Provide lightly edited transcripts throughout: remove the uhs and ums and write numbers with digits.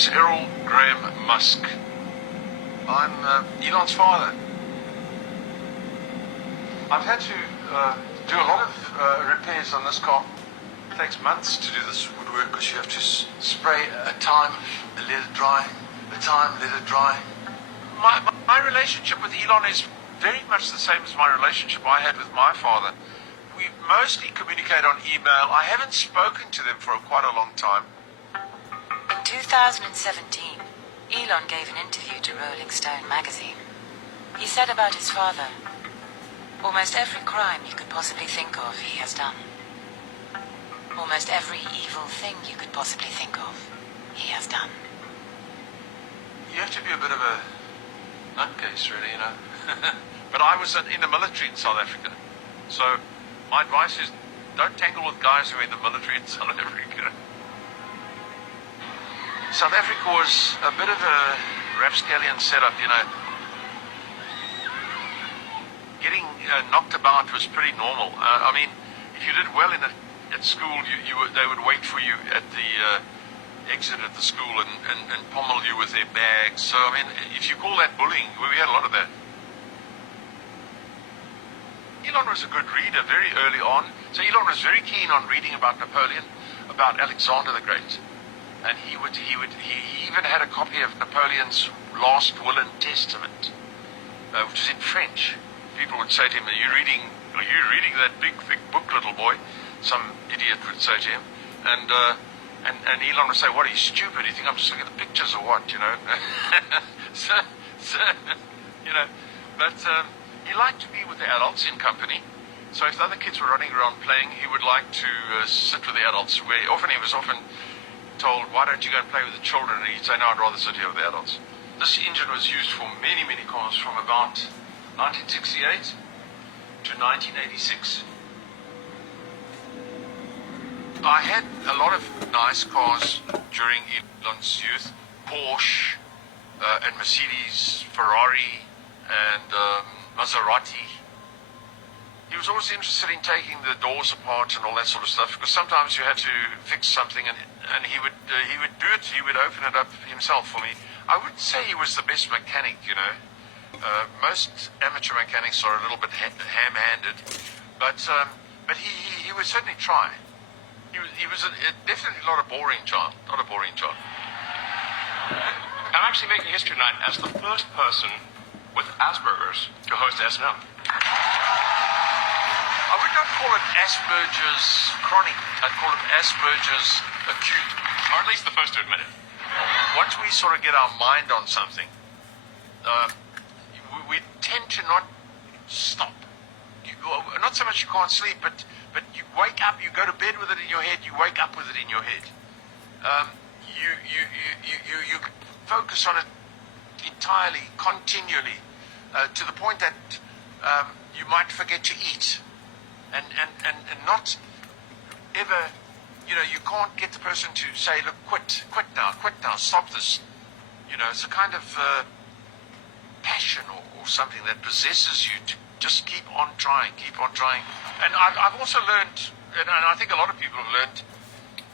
is Errol Graham Musk. I'm Elon's father. I've had to do a lot of repairs on this car. It takes months to do this woodwork because you have to spray a time, let it dry, a time, let it dry. My relationship with Elon is very much the same as my relationship I had with my father. We mostly communicate on email. I haven't spoken to them for quite a long time. In 2017, Elon gave an interview to Rolling Stone magazine. He said about his father, almost every crime you could possibly think of, he has done. Almost every evil thing you could possibly think of, he has done. You have to be a bit of a nutcase, really, you know. But I was in the military in South Africa. So my advice is don't tangle with guys who are in the military in South Africa. South Africa was a bit of a rapscallion setup, you know. Getting knocked about was pretty normal. I mean, if you did well at school, they would wait for you at the exit at the school and pommel you with their bags. So, I mean, if you call that bullying, we had a lot of that. Elon was a good reader very early on. So Elon was very keen on reading about Napoleon, about Alexander the Great. And he even had a copy of Napoleon's Last Will and Testament, which is in French. People would say to him, are you reading that big, thick book, little boy? Some idiot would say to him. And Elon would say, what, are you stupid? You think I'm just looking at the pictures or what, you know? so, you know, but he liked to be with the adults in company. So if the other kids were running around playing, he would like to sit with the adults. He was often told, why don't you go and play with the children? And he'd say, no, I'd rather sit here with the adults. This engine was used for many, many cars from about 1968 to 1986. I had a lot of nice cars during Elon's youth. Porsche and Mercedes, Ferrari and Maserati. He was always interested in taking the doors apart and all that sort of stuff, because sometimes you had to fix something and he would do it. He would open it up himself for me. I wouldn't say he was the best mechanic, you know. Most amateur mechanics are a little bit ham-handed, but he would certainly try. He was definitely not a boring child. Not a boring child. I'm actually making history tonight as the first person with Asperger's to host SNL. I would not call it Asperger's chronic. I'd call it Asperger's acute. Or at least the first to admit it. Once we sort of get our mind on something, we tend to not stop. Not so much you can't sleep, but you wake up, you go to bed with it in your head, you wake up with it in your head. You focus on it entirely, continually, to the point that you might forget to eat. And not ever, you know, you can't get the person to say, look, quit now, stop this. You know, it's a kind of passion or something that possesses you to just keep on trying. And I've also learned, and I think a lot of people have learned,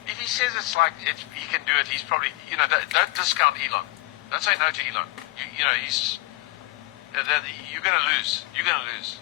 if he says he can do it, he's probably, you know, don't discount Elon. Don't say no to Elon. You know, you're going to lose. You're going to lose.